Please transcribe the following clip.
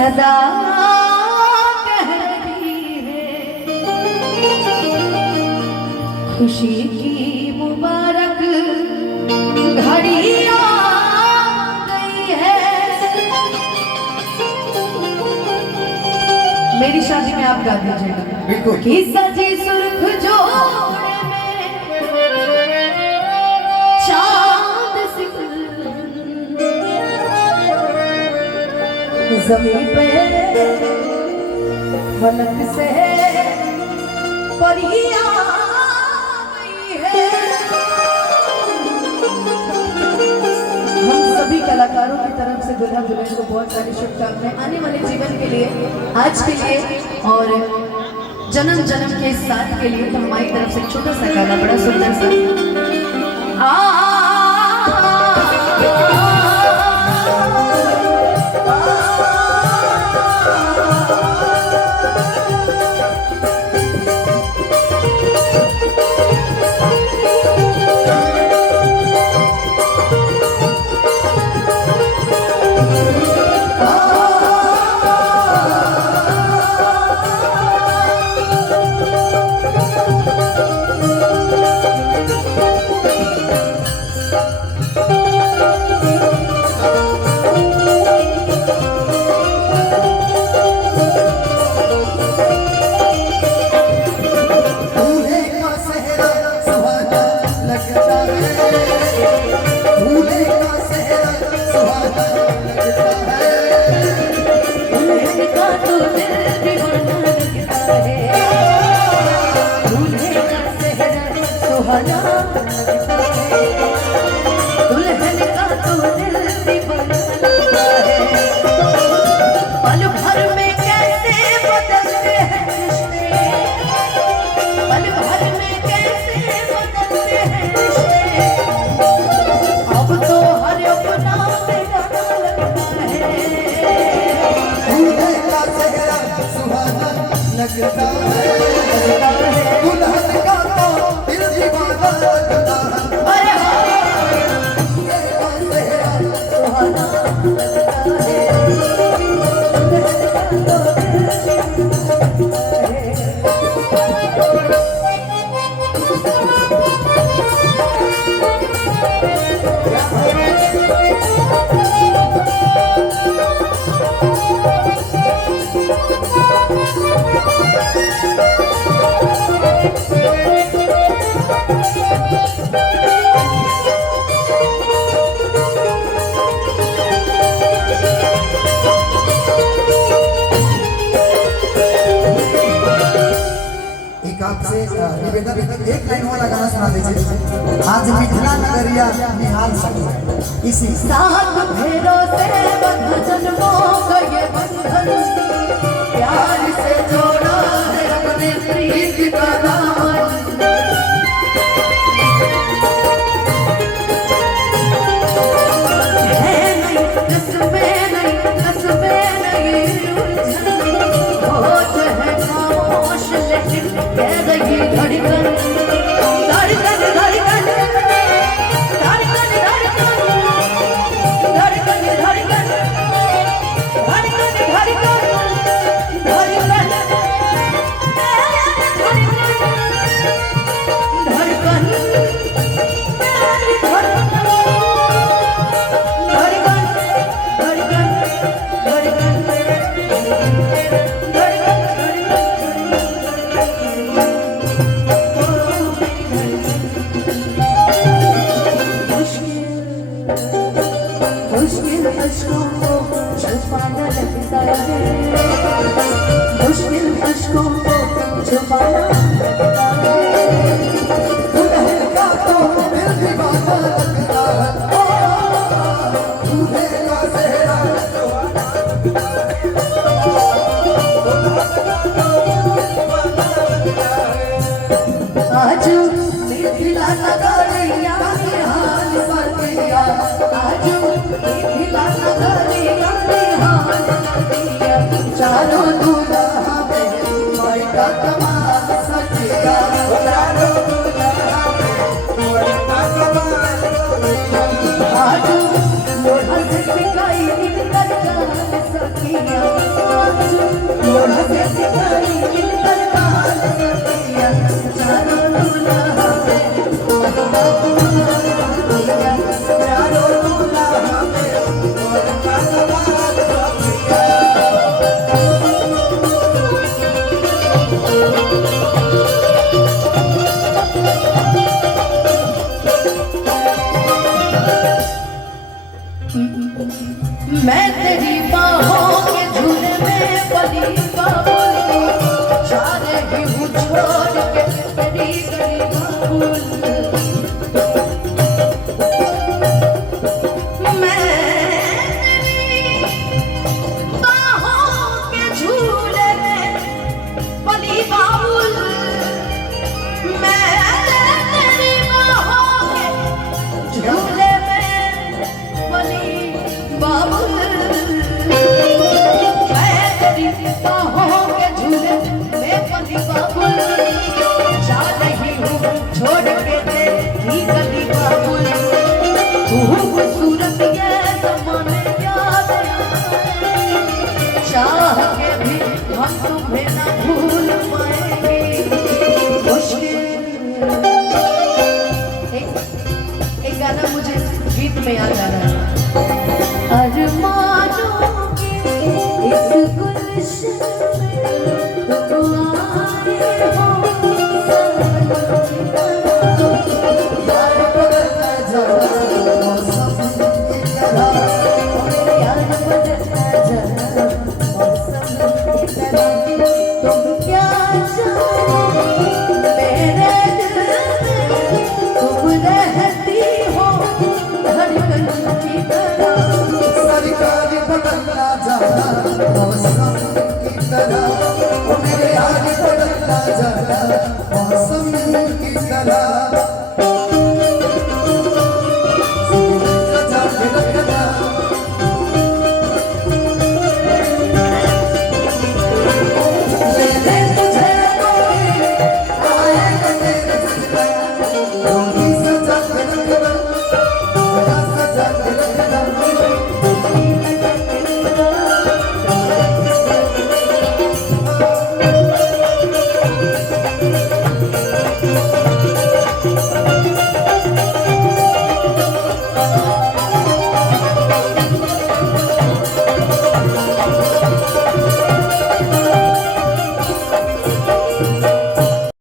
सदा कह रही है खुशी की मुबारक घड़ी आ गई है। मेरी शादी में आप गा दीजिएगा बिल्कुल। कि सजी सुर्ख जोड़े में चांद ज़मीं पे फलक से परियां गई है। हम सभी कलाकारों की तरफ से दुल्हा दुल्हन को बहुत सारी शुभकामनाएं आने वाले जीवन के लिए, आज के लिए और जन्म जन्म के साथ के लिए। तो हमारी तरफ से छोटा सा गाना, बड़ा सुंदर सा निवेदन, एक लाइन वाला गाना सुना दीजिए। आज मिथिला नगरिया निहाल सके इसी सात फेरों से बंध जन्मों का ये बंधन, प्यार से जोड़ा है अपने प्रीत का दामन। है नहीं कसमें नहीं कसमें नहीं उलझन, होश है खामोश लेकिन कह रही धड़कन। धड़कन धड़कन धड़कन धड़कन धड़कन धड़कन धड़कन धड़कन मुश्किल अश्कों को छुपाना लगता है, मुश्किल अश्कों को छुपाना लगता है। दुल्हन का तो दिल दीवाना लगता है, दूल्हे का सेहरा आज मिथिला नगरिया निहाल सकिया, आज मिथिला नगरिया निहाल सकिया। चारों दूल्हा में बड़ा कमाल सकिया, चारों दूल्हा में बड़ा कमाल। आज लोढ़ा से सिखाई इनका जान सकिया, मैं तेरी बाहों के झूले में पली बाबुल, जा रही हूँ छोड़ के तेरी गली बाबुल। मैं तेरी बाहों के झूले में पली बाबुल, मैं तेरी बाहों के झूले में पली बाबुल। मैं तेरी बाहों के झूले में पली बाबुल, जा रही हूँ छोड़ के तेरी गली बाबुल। खूबसूरत ये ज़माने याद आए, चाह के भी हम तुम्हें न भूल पाएंगे। मुश्किल एक गाना मुझे गीत में याद आ रहा है। अरमानों की इस गुलशन